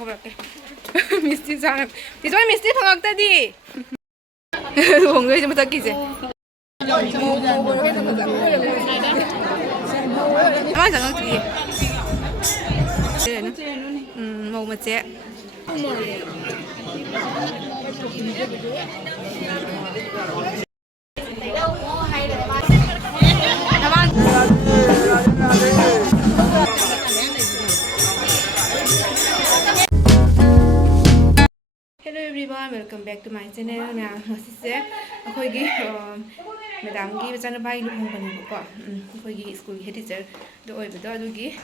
거부할게. 미스티 사람. 디저트 미스티 방학다디. 공도 좀 부탁이지. 뭐 해서 보자. 아마 장학들이. 뭐 뭐지? Hello everyone, welcome back to my channel. Now, masise akhoi madam gi bachana bai lu hong bani ko akhoi school head teacher do oi bado adu gi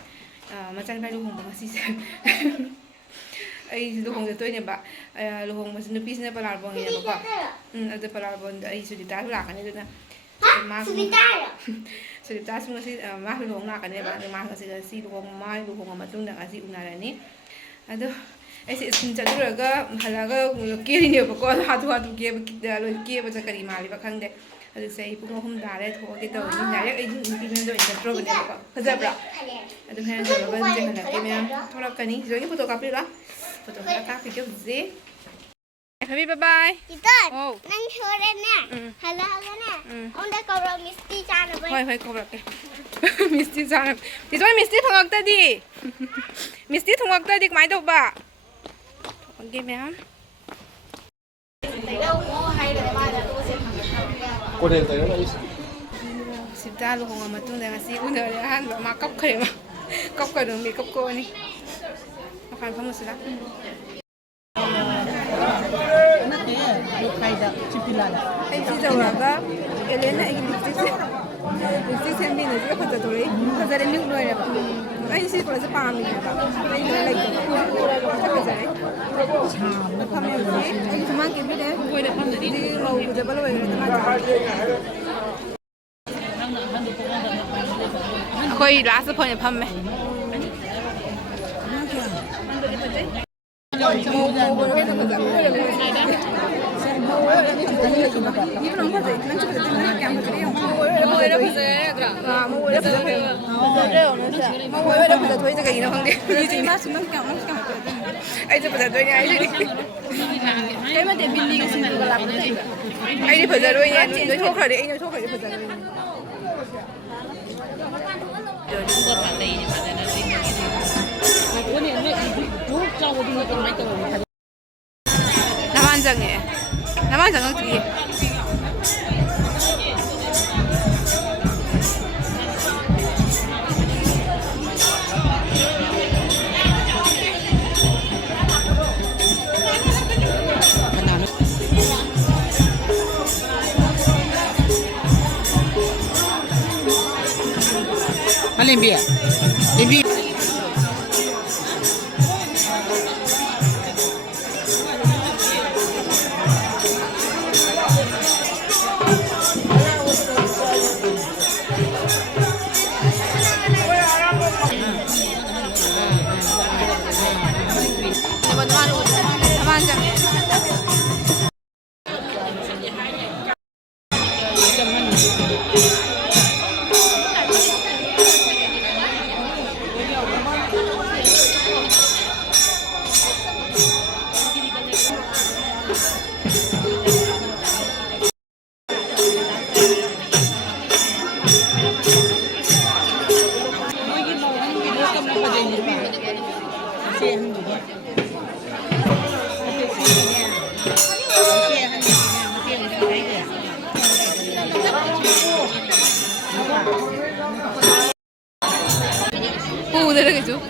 machana bai lu hong ba masise ai lu hong to ne ba lu hong mas nu pis ne palar bong ne ba adu palar bong ai su di ta la kan ne na ma su di ta su si ma lu hong la kan ne ba ma si lu hong mai lu hong ma tung da si unara ni adu ऐसे school चलूरगा हलागा केरीनेबको हाथु हाथु cab चकरी मालिबा खंगदे अदुसे पुंग हम दारे थोगे तो direct आई नुपीनदो इंटरप्रोबनेबको फजब्रा अदु हेन जबन जे हलाके ma'am थोड़ा कनी जोगी फोटो कापिला फोटो कापिके बुझे हैप्पी बाय बाय इधर नंग छोरे ने हलागा ने ओंडा कबरा मिस्टी चाना बाय होय होय कबराके मिस्टी चाना दिजोय मिस्टी थंगक्तादी मिस्टी थंगक्तादी कमाय दोबा ओके मैम सिप्ता लुहोंग मतुंग ngasi unare han ma kap khare ma kap ka dong makeup ko ni akan famusula na te lo kaida chipilala ai si jawaga elena ai lipstick sembi ne je khata dore khazare ni loire ba ai si ko se paami ba ai like ko khazare ai tuma ke bi de ko de pham de ni mau ko jabal wa khoi last point pham me 남한장에 남한장은 뒤에 Alimbia Limbi 오 내려가죠.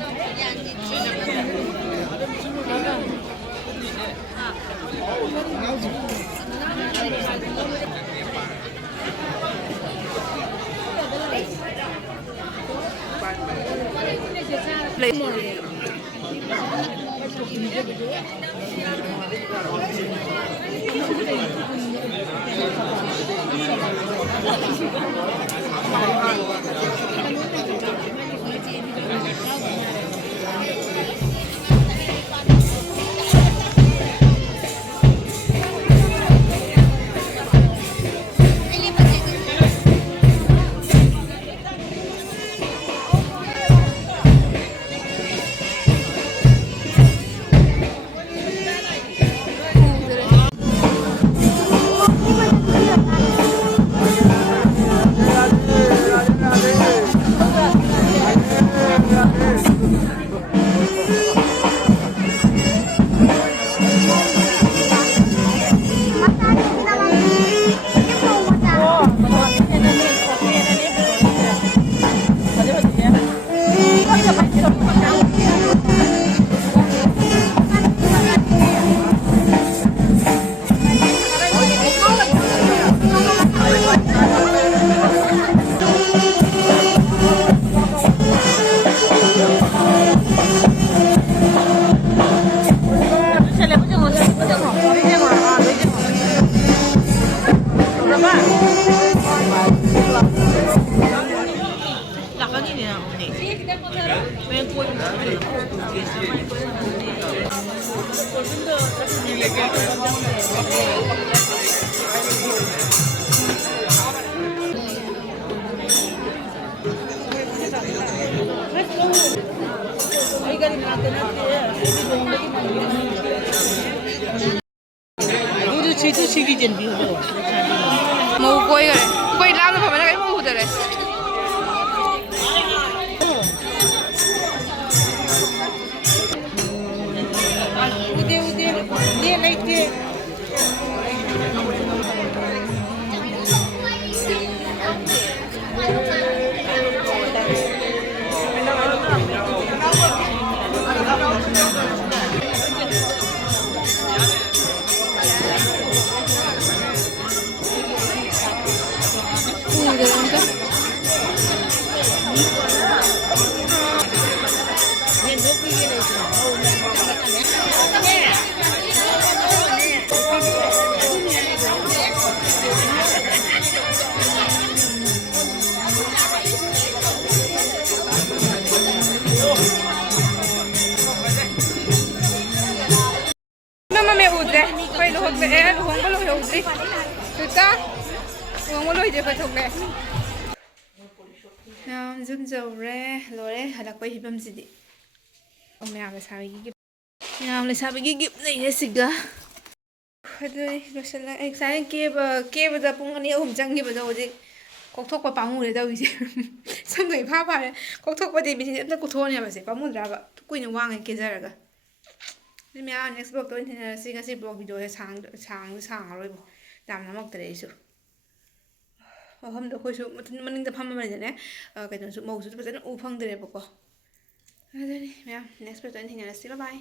ꯑꯩ ꯒꯥꯔꯤ ꯃꯅꯥꯛꯇ ꯅꯠꯇꯦ ꯑꯩꯒꯤ ꯂꯣꯡꯕꯒꯤ ꯑꯗꯨ ꯁꯤꯁꯨ ꯁꯤꯒꯤ ꯆꯦꯟꯕꯤꯌꯣ ꯃꯧ ꯀꯣꯏꯈꯔꯦ ꯀꯣꯏ ꯂꯥꯞꯅ ꯐꯝꯃꯅ ꯀꯔꯤ ꯃꯧ ꯎꯗꯔꯦ 우대 네 라이트 우대니까 ꯃꯃꯦ ꯎꯗ꯭ꯔꯦ ꯑꯩꯈꯣꯏ ꯂꯨꯍꯣꯡꯂꯛꯑꯦ ꯂꯨꯍꯣꯡꯕ ꯂꯣꯏꯍꯧꯗ꯭ꯔꯤ ꯁꯨꯇꯥ ꯂꯨꯍꯣꯡꯕ ꯂꯣꯏꯗ꯭ꯔꯤ ꯑꯩꯈꯣꯏ ꯊꯣꯛꯂꯛꯑꯦ ꯌꯥꯝ ꯖꯨꯝꯖꯧꯔꯦ ꯂꯣꯏꯔꯦ ꯍꯜꯂꯛꯄꯩ ꯐꯤꯕꯝꯁꯤꯗꯤ ꯃꯌꯥꯝ ꯂꯩꯁꯥꯕꯤꯒꯤ ꯒꯤꯐ ꯃꯌꯥꯝ ꯂꯩꯁꯥꯕꯤꯒꯤ ꯒꯤꯐ ꯂꯩꯔꯦ ꯁꯤꯒ ꯑꯗꯨꯗꯤ ꯂꯣꯏꯁꯤꯜꯂꯦ ꯑꯩ ꯉꯁꯥꯏ ꯀꯦꯕꯗ ꯄꯨꯡ 2-3 ꯆꯪꯈꯤꯕꯗꯣ ꯍꯧꯖꯤꯛ ꯀꯣꯛꯊꯣꯛꯄ ꯄꯥꯝꯃꯨꯔꯦ ꯇꯧꯔꯤꯁꯦ ꯁꯝꯒ ꯏꯐꯥ ꯐꯥꯔꯦ ꯀꯣꯛꯊꯣꯛꯄꯗꯤ ꯃꯤꯁꯤꯡꯁꯦ ꯑꯝꯇ ꯀꯣꯛꯊꯣꯛꯑꯅꯦꯕꯁꯦ ꯄꯥꯝꯃꯨꯗ꯭ꯔꯕ ꯀꯨꯏꯅ ꯋꯥꯡꯉꯦ ꯀꯦꯖꯔꯒ ꯑꯗꯨ ꯃꯌꯥꯝ ꯅꯦꯛꯁ ꯕ꯭ꯂꯣꯛꯇ ꯑꯣꯏꯅ ꯊꯦꯡꯅꯔꯁꯤ ꯉꯁꯤ ꯕ꯭ꯂꯣꯛ ꯚꯤꯗꯤꯑꯣꯁꯦ ꯁꯥꯡꯉꯔꯣꯏꯕ ꯌꯥꯝ ꯅꯝꯃꯛꯇ꯭ꯔꯦ ꯑꯩꯁꯨ ꯃꯐꯝꯗꯣ ꯑꯩꯈꯣꯏꯁꯨ ꯃꯅꯤꯡꯗ ꯐꯝꯃꯕꯅꯤꯅꯅꯦ ꯀꯩꯅꯣꯁꯨ ꯃꯧꯁꯨ ꯐꯖꯅ ꯎ ꯐꯪꯗ꯭ꯔꯦꯕꯀꯣ ꯑꯗꯨꯅꯤ ꯃꯌꯥꯝ ꯅꯦꯛꯁ ꯕ꯭ꯂꯣꯛꯇ ꯑꯣꯏꯅ ꯊꯦꯡꯅꯔꯁꯤ ꯕꯥꯏ